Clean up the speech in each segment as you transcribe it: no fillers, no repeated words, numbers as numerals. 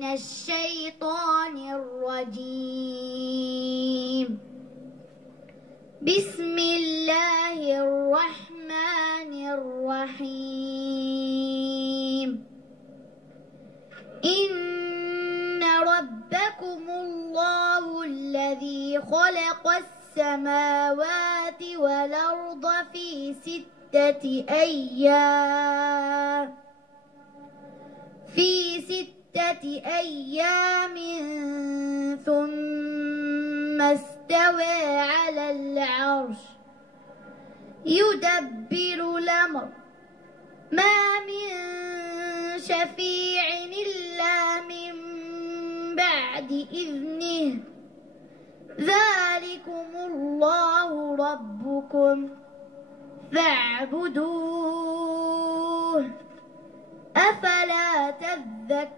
من الشيطان الرجيم. بسم الله الرحمن الرحيم. إن ربكم الله الذي خلق السماوات والأرض في 6 أيام ثم استوى على العرش يدبر الأمر ما من شفيع إلا من بعد إذنه ذلكم الله ربكم فاعبدوه أفلا تذكرون.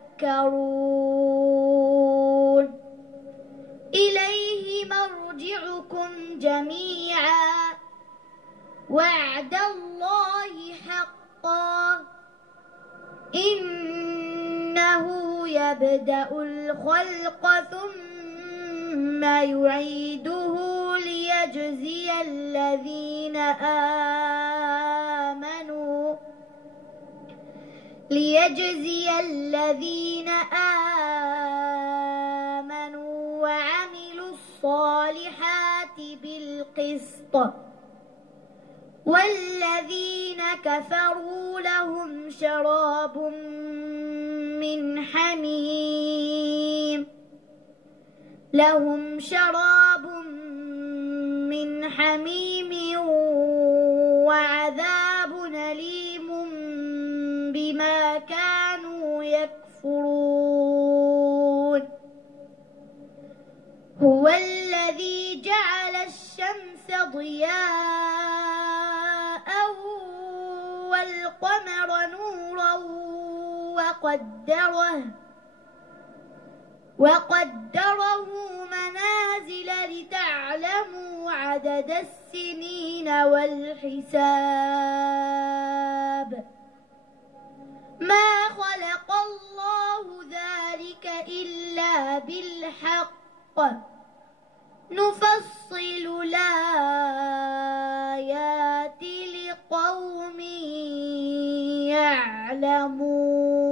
إليه مرجعكم جميعا وعد الله حقا إنه يبدأ الخلق ثم يعيده ليجزي الذين آمنوا وعملوا الصالحات بالقسط والذين كفروا لهم شراب من حميم وعذاب أليم بما كانوا يكفرون. هو الذي جعل الشمس ضياء والقمر نورا وقدره منازل لتعلموا عدد السنين والحساب. ما خلق الله ذلك إلا بالحق نفصل الآيات لقوم يعلمون.